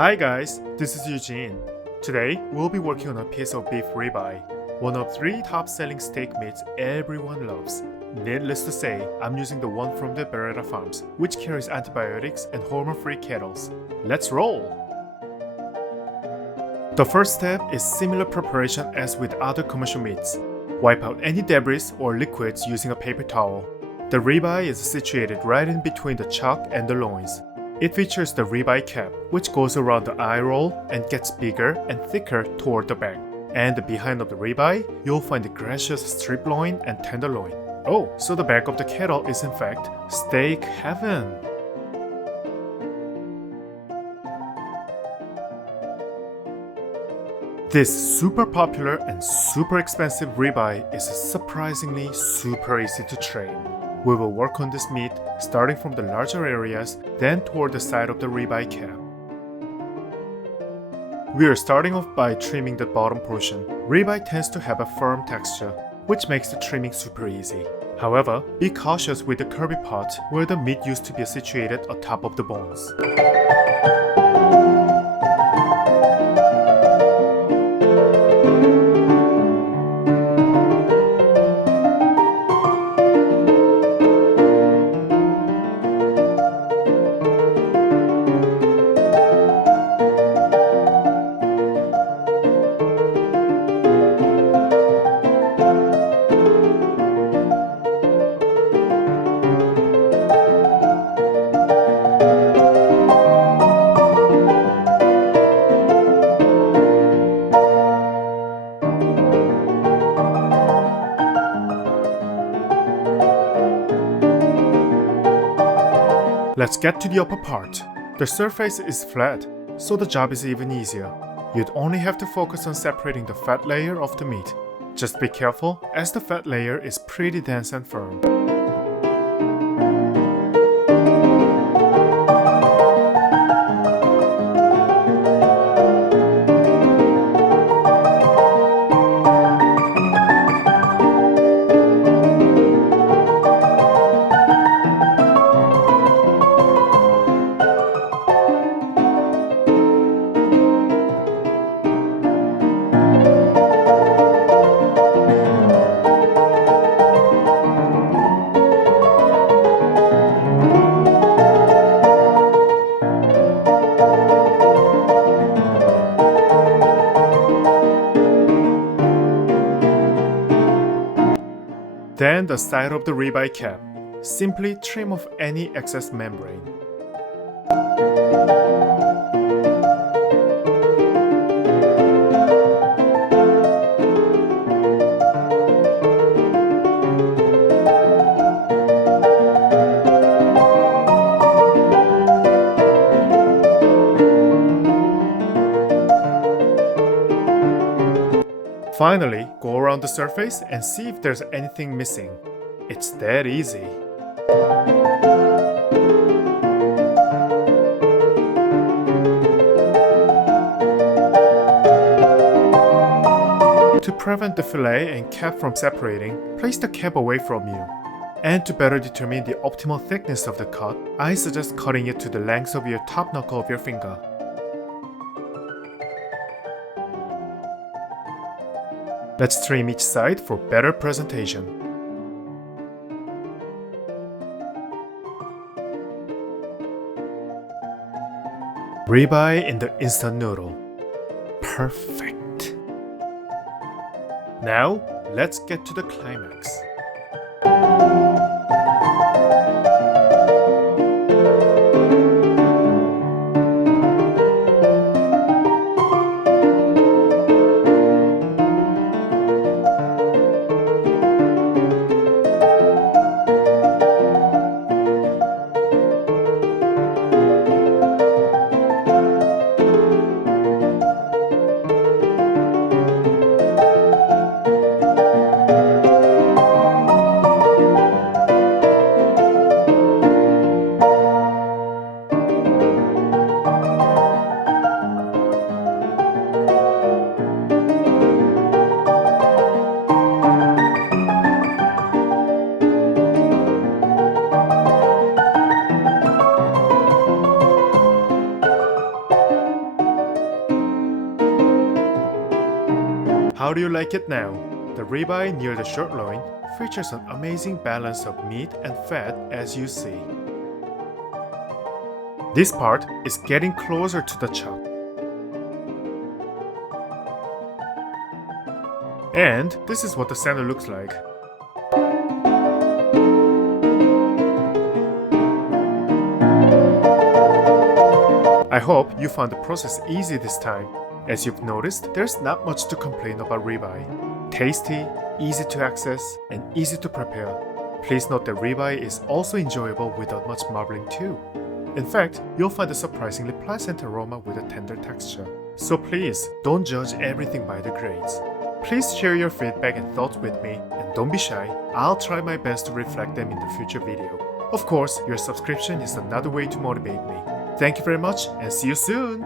Hi guys, this is Eugene. Today, we'll be working on a piece of beef ribeye, one of 3 top-selling steak meats everyone loves. Needless to say, I'm using the one from the Beretta Farms, which carries antibiotics and hormone-free kettles. Let's roll! The first step is similar preparation as with other commercial meats. Wipe out any debris or liquids using a paper towel. The ribeye is situated right in between the chuck and the loins. It features the ribeye cap, which goes around the eye roll and gets bigger and thicker toward the back. And behind of the ribeye, you'll find the gracious strip loin and tenderloin. Oh, so the back of the kettle is in fact steak heaven! This super popular and super expensive ribeye is surprisingly super easy to train. We will work on this meat starting from the larger areas, then toward the side of the ribeye cap. We are starting off by trimming the bottom portion. Ribeye tends to have a firm texture, which makes the trimming super easy. However, be cautious with the curvy part where the meat used to be situated atop of the bones. Let's get to the upper part. The surface is flat, so the job is even easier. You'd only have to focus on separating the fat layer of the meat. Just be careful, as the fat layer is pretty dense and firm. Then the side of the ribeye cap. Simply trim off any excess membrane. Finally, go around the surface and see if there's anything missing. It's that easy. To prevent the fillet and cap from separating, place the cap away from you. And to better determine the optimal thickness of the cut, I suggest cutting it to the length of your top knuckle of your finger. Let's trim each side for better presentation. Ribeye in the instant noodle. Perfect. Now, let's get to the climax. how do you like it now? The ribeye near the short loin features an amazing balance of meat and fat as you see. This part is getting closer to the chuck. And this is what the center looks like. I hope you found the process easy this time. As you've noticed, there's not much to complain about ribeye. Tasty, easy to access, and easy to prepare. Please note that ribeye is also enjoyable without much marbling too. In fact, you'll find a surprisingly pleasant aroma with a tender texture. So please, don't judge everything by the grades. Please share your feedback and thoughts with me, and don't be shy, I'll try my best to reflect them in the future video. Of course, your subscription is another way to motivate me. Thank you very much, and see you soon!